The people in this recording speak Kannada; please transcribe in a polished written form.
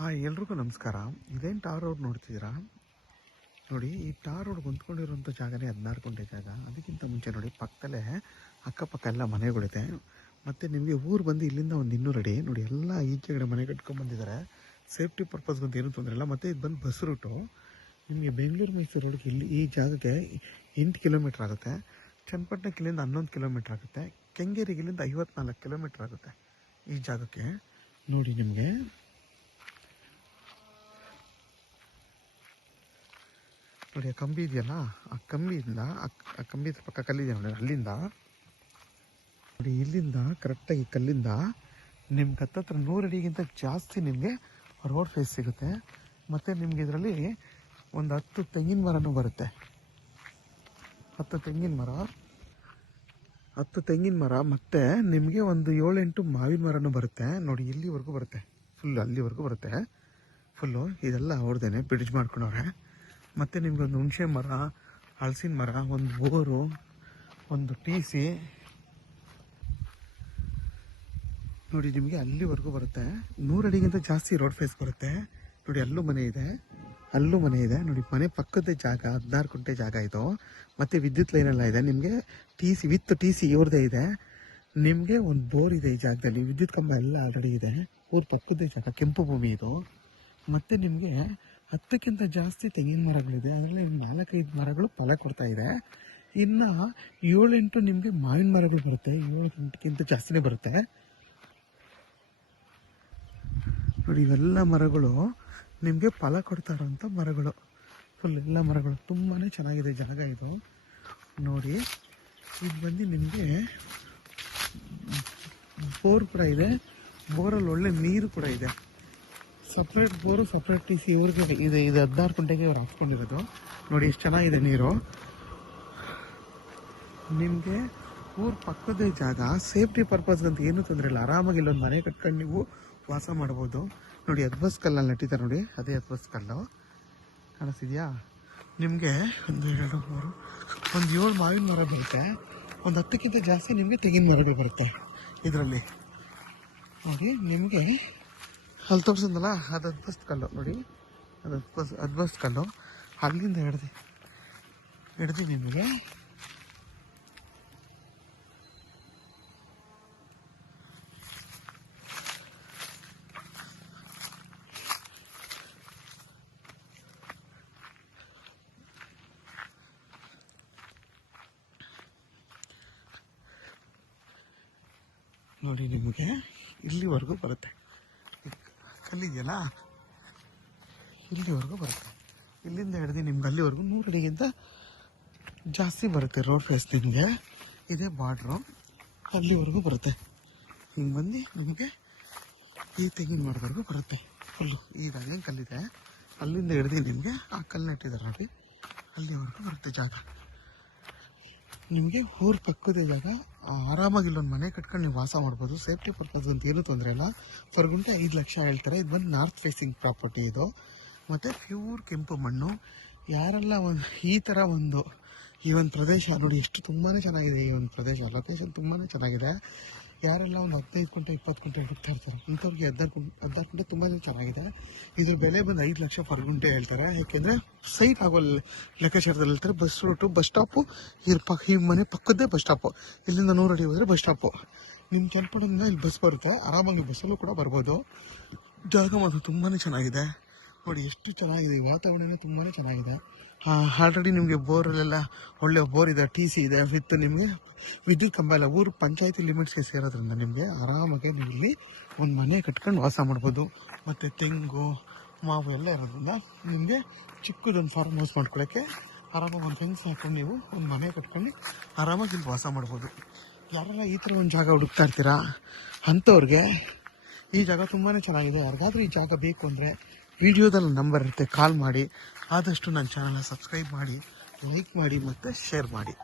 ಹಾಯ್, ಎಲ್ರಿಗೂ ನಮಸ್ಕಾರ. ಇದೇನು ಟಾರ್ ರೋಡ್ ನೋಡ್ತಿದ್ದೀರಾ? ನೋಡಿ, ಈ ಟಾರ್ ರೋಡ್ ಹೊಂದ್ಕೊಂಡಿರೋಂಥ ಜಾಗನೇ 16 ಗುಂಟೆ ಜಾಗ. ಅದಕ್ಕಿಂತ ಮುಂಚೆ ನೋಡಿ, ಪಕ್ಕದಲ್ಲೇ ಅಕ್ಕಪಕ್ಕ ಎಲ್ಲ ಮನೆಗಳಿದೆ. ಮತ್ತು ನಿಮಗೆ ಊರು ಬಂದು ಇಲ್ಲಿಂದ ಒಂದು 200 ಅಡಿ ನೋಡಿ, ಎಲ್ಲ ಈಚೆಗಡೆ ಮನೆ ಕಟ್ಕೊಂಡ್ಬಂದಿದ್ದಾರೆ. ಸೇಫ್ಟಿ ಪರ್ಪಸ್ಗೆ ಅಂತ ಏನೂ ತೊಂದರೆ ಇಲ್ಲ. ಮತ್ತು ಇದು ಬಂದು ಬಸ್ ರೂಟು. ನಿಮಗೆ ಬೆಂಗಳೂರು ಮೈಸೂರು ರೋಡ್ಗೆ ಇಲ್ಲಿ ಈ ಜಾಗಕ್ಕೆ 8 ಕಿಲೋಮೀಟ್ರ್ ಆಗುತ್ತೆ. ಚನ್ನಪಟ್ಟಣಕ್ಕೆ ಇಲ್ಲಿಂದ 11 ಕಿಲೋಮೀಟ್ರ್ ಆಗುತ್ತೆ. ಕೆಂಗೇರಿಗೆ ಇಲ್ಲಿಂದ 54 ಕಿಲೋಮೀಟ್ರ್ ಆಗುತ್ತೆ ಈ ಜಾಗಕ್ಕೆ. ನೋಡಿ, ನಿಮಗೆ ನೋಡಿ ಆ ಕಂಬಿ ಇದೆಯಲ್ಲ, ಆ ಕಂಬಿಯಿಂದ ಆ ಕಂಬಿ ಪಕ್ಕ ಕಲ್ಲಿದೆ ನೋಡಿ, ಅಲ್ಲಿಂದ ನೋಡಿ, ಇಲ್ಲಿಂದ ಕರೆಕ್ಟಾಗಿ ಕಲ್ಲಿಂದ ನಿಮ್ಗೆ ಹತ್ತತ್ರ 100 ಅಡಿಗಿಂತ ಜಾಸ್ತಿ ನಿಮಗೆ ರೋಡ್ ಫೇಸ್ ಸಿಗುತ್ತೆ. ಮತ್ತು ನಿಮ್ಗೆ ಇದರಲ್ಲಿ ಒಂದು 10 ತೆಂಗಿನ ಮರನೂ ಬರುತ್ತೆ. 10 ತೆಂಗಿನ ಮರ ಮತ್ತು ನಿಮಗೆ ಒಂದು 7-8 ಮಾವಿನ ಮರನೂ ಬರುತ್ತೆ. ನೋಡಿ, ಇಲ್ಲಿವರೆಗೂ ಬರುತ್ತೆ, ಫುಲ್ಲು ಅಲ್ಲಿವರೆಗೂ ಬರುತ್ತೆ. ಫುಲ್ಲು ಇದೆಲ್ಲ ಅವ್ರದ್ದೇನೆ ಬ್ರಿಡ್ಜ್ ಮಾಡ್ಕೊಂಡವ್ರೆ. ಮತ್ತು ನಿಮ್ಗೆ ಒಂದು ಹುಣಸೆ ಮರ, ಹಲಸಿನ ಮರ, ಒಂದು ಬೋರು, ಒಂದು TC ನೋಡಿ, ನಿಮಗೆ ಅಲ್ಲಿವರೆಗೂ ಬರುತ್ತೆ. 100 ಅಡಿಗಿಂತ ಜಾಸ್ತಿ ರೋಡ್ ಫೇಸ್ ಬರುತ್ತೆ. ನೋಡಿ, ಅಲ್ಲೂ ಮನೆ ಇದೆ ನೋಡಿ, ಮನೆ ಪಕ್ಕದ ಜಾಗ 16 ಗುಂಟೆ ಜಾಗ ಇದು. ಮತ್ತು ವಿದ್ಯುತ್ ಲೈನೆಲ್ಲ ಇದೆ. ನಿಮಗೆ ವಿತ್ TC ಇವ್ರದ್ದೇ ಇದೆ. ನಿಮಗೆ ಒಂದು ಬೋರ್ ಇದೆ ಈ ಜಾಗದಲ್ಲಿ. ವಿದ್ಯುತ್ ಕಂಬ ಎಲ್ಲ ಆಲ್ರೆಡಿ ಇದೆ. ಊರು ಪಕ್ಕದ ಜಾಗ, ಕೆಂಪು ಭೂಮಿ ಇದು. ಮತ್ತು ನಿಮಗೆ 10ಕ್ಕಿಂತ ಜಾಸ್ತಿ ತೆಂಗಿನ ಮರಗಳಿದೆ. ಅದರಲ್ಲಿ 4-5 ಮರಗಳು ಫಲ ಕೊಡ್ತಾ ಇದೆ. ಇನ್ನು 7-8 ನಿಮಗೆ ಮಾವಿನ ಮರಗಳು ಬರುತ್ತೆ. 7-8ಕ್ಕಿಂತ ಜಾಸ್ತಿನೇ ಬರುತ್ತೆ. ನೋಡಿ, ಇವೆಲ್ಲ ಮರಗಳು ನಿಮಗೆ ಫಲ ಕೊಡ್ತಾ ಇರೋಂಥ ಮರಗಳು. ಫುಲ್ ಎಲ್ಲ ಮರಗಳು ತುಂಬಾ ಚೆನ್ನಾಗಿದೆ ಜಾಗ ಇದು. ನೋಡಿ, ಇದು ಬಂದು ನಿಮಗೆ ಬೋರ್ ಕೂಡ ಇದೆ. ಬೋರಲ್ಲಿ ಒಳ್ಳೆ ನೀರು ಕೂಡ ಇದೆ. ಸಪ್ರೇಟ್ ಬೋರು, ಸಪ್ರೇಟ್ TC ಇವ್ರಿಗೆ ಇದೆ. ಇದು 16 ಗುಂಟೆಗೆ ಇವ್ರು ಹಾಕ್ಸ್ಕೊಂಡಿರೋದು. ನೋಡಿ, ಎಷ್ಟು ಚೆನ್ನಾಗಿದೆ ನೀರು. ನಿಮಗೆ ಊರು ಪಕ್ಕದೇ ಜಾಗ. ಸೇಫ್ಟಿ ಪರ್ಪಸ್ಗಂತ ಏನೂ ತೊಂದರೆ ಇಲ್ಲ. ಆರಾಮಾಗಿ ಇಲ್ಲೊಂದು ಮನೆ ಕಟ್ಕೊಂಡು ನೀವು ವಾಸ ಮಾಡ್ಬೋದು. ನೋಡಿ, ಅದ್ಬಸ್ ಕಲ್ಲಲ್ಲಿ ನೆಟ್ಟಿದ್ದಾರೆ ನೋಡಿ, ಅದೇ ಅದ್ಬಸ್ ಕಲ್ಲು ಕಾಣಿಸ್ತಿದೆಯಾ ನಿಮಗೆ? ಒಂದು 2, 3, ಒಂದು 7 ಮಾವಿನ ಮರ ಬರುತ್ತೆ. ಒಂದು 10ಕ್ಕಿಂತ ಜಾಸ್ತಿ ನಿಮಗೆ ತೆಂಗಿನ ಮರಗಳು ಬರುತ್ತೆ ಇದರಲ್ಲಿ. ನೋಡಿ, ನಿಮಗೆ ಅಲ್ಲಿ ತೋರಿಸಿದ್ನಲ್ಲ, ಅದು ಅದ್ಬಸ್ ಕಲ್ಲು ನೋಡಿ, ಅದು ಅದ್ಬಸ್ ಕಲ್ಲು. ಅಲ್ಲಿಂದ ಹಿಡ್ದು ನಿಮಗೆ ನೋಡಿ, ನಿಮಗೆ ಇಲ್ಲಿವರೆಗೂ ಬರುತ್ತೆ. ಕಲ್ಲಿದೆಯಲ್ಲ, ಇಲ್ಲಿವರೆಗೂ ಬರುತ್ತೆ. ಇಲ್ಲಿಂದ ಹಿಡ್ದು ನಿಮ್ಗೆ ಅಲ್ಲಿವರೆಗೂ 100 ಅಡಿಗಿಂತ ಜಾಸ್ತಿ ಬರುತ್ತೆ ರೋಡ್ ಫೇಸ್. ನಿಮಗೆ ಇದೇ ಬಾರ್ಡ್ರು, ಅಲ್ಲಿವರೆಗೂ ಬರುತ್ತೆ. ಹಿಂಗೆ ಬಂದು ನಿಮಗೆ ಈ ತೆಂಗಿನ ಮರದವರೆಗೂ ಬರುತ್ತೆ ಫುಲ್ಲು. ಈಗ ಅಲ್ಲೇನು ಕಲ್ಲಿದೆ, ಅಲ್ಲಿಂದ ಹಿಡ್ದು ನಿಮಗೆ ಆ ಕಲ್ಲು ನೆಟ್ಟಿದ್ದಾರೆ ನೋಡಿ, ಅಲ್ಲಿವರೆಗೂ ಬರುತ್ತೆ ಜಾಗ. ನಿಮಗೆ ಊರು ಪಕ್ಕದ ಜಾಗ. ಆರಾಮಾಗಿ ಇಲ್ಲೊಂದು ಮನೆ ಕಟ್ಕೊಂಡು ನೀವು ವಾಸ ಮಾಡ್ಬೋದು. ಸೇಫ್ಟಿ ಪರ್ಪಸ್ ಅಂತ ಏನೂ ತೊಂದರೆ ಇಲ್ಲ. ಪರ್ ಗುಂಟೆ 5 ಲಕ್ಷ ಹೇಳ್ತಾರೆ. ಇದು ಬಂದು ನಾರ್ತ್ ಫೇಸಿಂಗ್ ಪ್ರಾಪರ್ಟಿ ಇದು. ಮತ್ತು ಪ್ಯೂರ್ ಕೆಂಪು ಮಣ್ಣು. ಯಾರೆಲ್ಲ ಈ ಥರ ಈ ಒಂದು ಪ್ರದೇಶ ನೋಡಿ, ಎಷ್ಟು ತುಂಬಾ ಚೆನ್ನಾಗಿದೆ ಈ ಒಂದು ಪ್ರದೇಶ. ಲೊಕೇಶನ್ ತುಂಬಾ ಚೆನ್ನಾಗಿದೆ. ಯಾರೆಲ್ಲ ಒಂದು 15 ಗುಂಟೆ 20 ಗುಂಟೆ ಹುಡುಕ್ತಾ ಇರ್ತಾರೆ, ಇಂಥವ್ರಿಗೆ 16 ಗುಂಟೆ ತುಂಬಾ ಚೆನ್ನಾಗಿದೆ. ಇದ್ರ ಬೆಲೆ ಬಂದು 5 ಲಕ್ಷ ಪರ್ ಗುಂಟೆ ಹೇಳ್ತಾರೆ. ಯಾಕೆಂದರೆ ಸೈಟ್ ಆಗೋ ಲೆಕ್ಕಾಚಾರದಲ್ಲಿ ಹೇಳ್ತಾರೆ. ಬಸ್ ರೂಟು, ಬಸ್ ಸ್ಟಾಪು ಈ ಮನೆ ಪಕ್ಕದ್ದೇ ಬಸ್ ಸ್ಟಾಪು. ಇಲ್ಲಿಂದ 100 ಅಡಿ ಹೋದರೆ ಬಸ್ ಸ್ಟಾಪು. ನಿಮ್ಮ ಚನ್ನಪಟ್ಟಣದಿಂದ ಇಲ್ಲಿ ಬಸ್ ಬರುತ್ತೆ. ಆರಾಮಾಗಿ ಬಸ್ಸಲ್ಲೂ ಕೂಡ ಬರ್ಬೋದು. ಜಾಗ ಮಾತ್ರ ತುಂಬಾ ಚೆನ್ನಾಗಿದೆ. ನೋಡಿ, ಎಷ್ಟು ಚೆನ್ನಾಗಿದೆ. ಈ ವಾತಾವರಣ ತುಂಬಾ ಚೆನ್ನಾಗಿದೆ. ಆಲ್ರೆಡಿ ನಿಮಗೆ ಬೋರಲ್ಲೆಲ್ಲ ಒಳ್ಳೆ ಬೋರ್ ಇದೆ, TC ಇದೆ. ವಿತ್ ನಿಮಗೆ ವಿದ್ಯುತ್ ಕಂಬ ಇಲ್ಲ. ಊರು ಪಂಚಾಯತಿ ಲಿಮಿಟ್ಸ್ಗೆ ಸೇರೋದ್ರಿಂದ ನಿಮಗೆ ಆರಾಮಾಗಿ ನೀವು ಇಲ್ಲಿ ಒಂದು ಮನೆ ಕಟ್ಕೊಂಡು ವಾಸ ಮಾಡ್ಬೋದು. ಮತ್ತು ತೆಂಗು, ಮಾವು ಎಲ್ಲ ಇರೋದ್ರಿಂದ ನಿಮಗೆ ಚಿಕ್ಕದೊಂದು ಫಾರ್ಮ್ ಹೌಸ್ ಮಾಡ್ಕೊಳ್ಳೋಕ್ಕೆ ಆರಾಮಾಗಿ ಒಂದು ಫೆನ್ಸ್ ಹಾಕೊಂಡು ನೀವು ಒಂದು ಮನೆ ಕಟ್ಕೊಂಡು ಆರಾಮಾಗಿ ಇಲ್ಲಿ ವಾಸ ಮಾಡ್ಬೋದು. ಯಾರೆಲ್ಲ ಈ ಥರ ಒಂದು ಜಾಗ ಹುಡುಕ್ತಾ ಇರ್ತೀರಾ ಅಂಥವ್ರಿಗೆ ಈ ಜಾಗ ತುಂಬಾ ಚೆನ್ನಾಗಿದೆ. ಯಾರಿಗಾದ್ರೂ ಈ ಜಾಗ ಬೇಕು ಅಂದರೆ ವಿಡಿಯೋದಲ್ಲಿ ನಂಬರ್ ಇರುತ್ತೆ, ಕಾಲ್ ಮಾಡಿ. ಆದಷ್ಟು ನನ್ನ ಚಾನಲ್ನ ಸಬ್ಸ್ಕ್ರೈಬ್ ಮಾಡಿ, ಲೈಕ್ ಮಾಡಿ ಮತ್ತು ಶೇರ್ ಮಾಡಿ.